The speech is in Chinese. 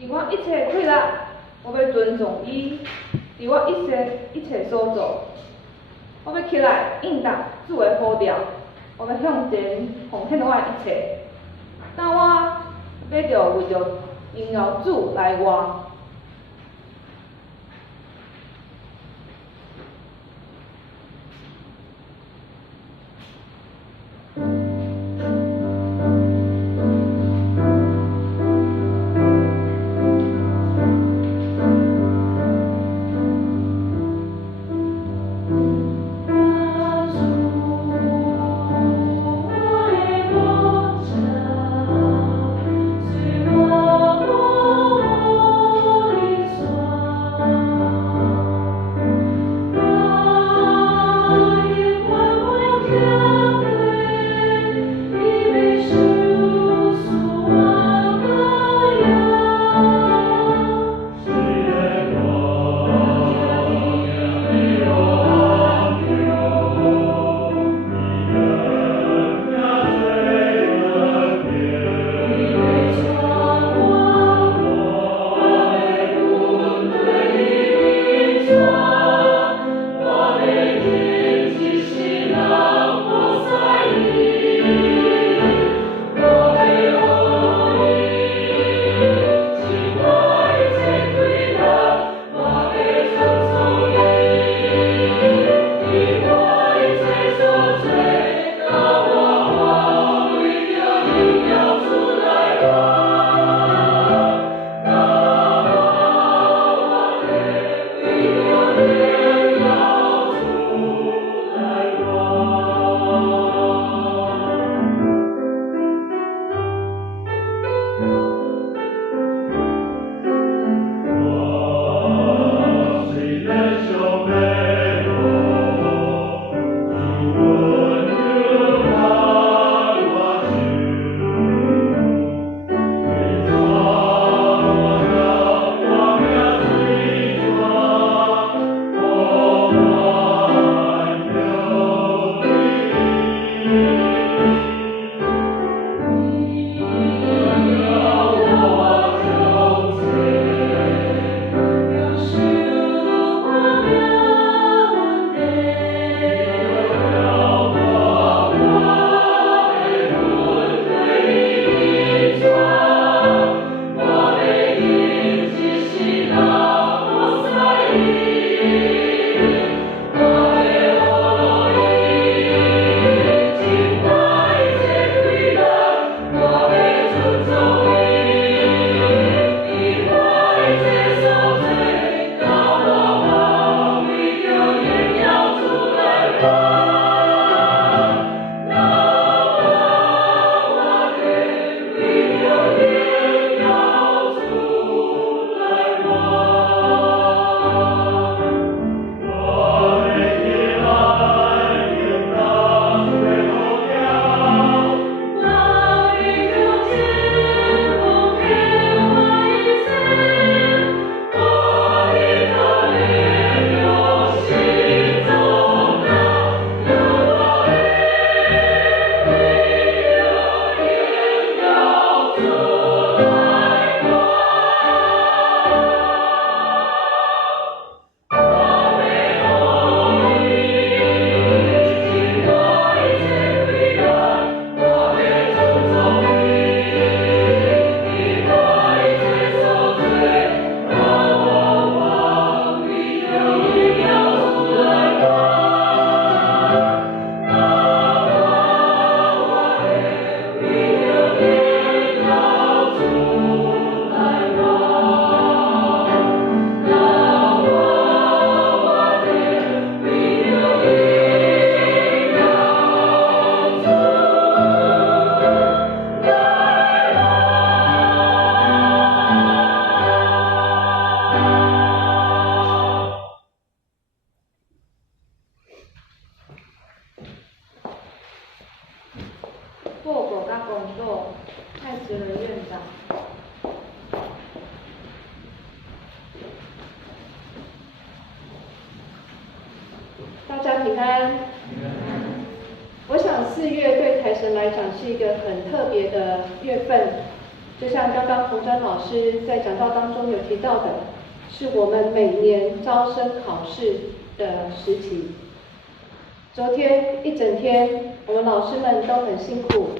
伫我一切的快乐，我要尊重伊；伫我一切所做，我要起来应答主的呼召，我要向前奉献我的一切。但我要着为着荣耀主来活。我想4月对财神来讲是一个很特别的月份，就像刚刚洪专老师在讲道当中有提到的，是我们每年招生考试的时期。昨天一整天，我们老师们都很辛苦，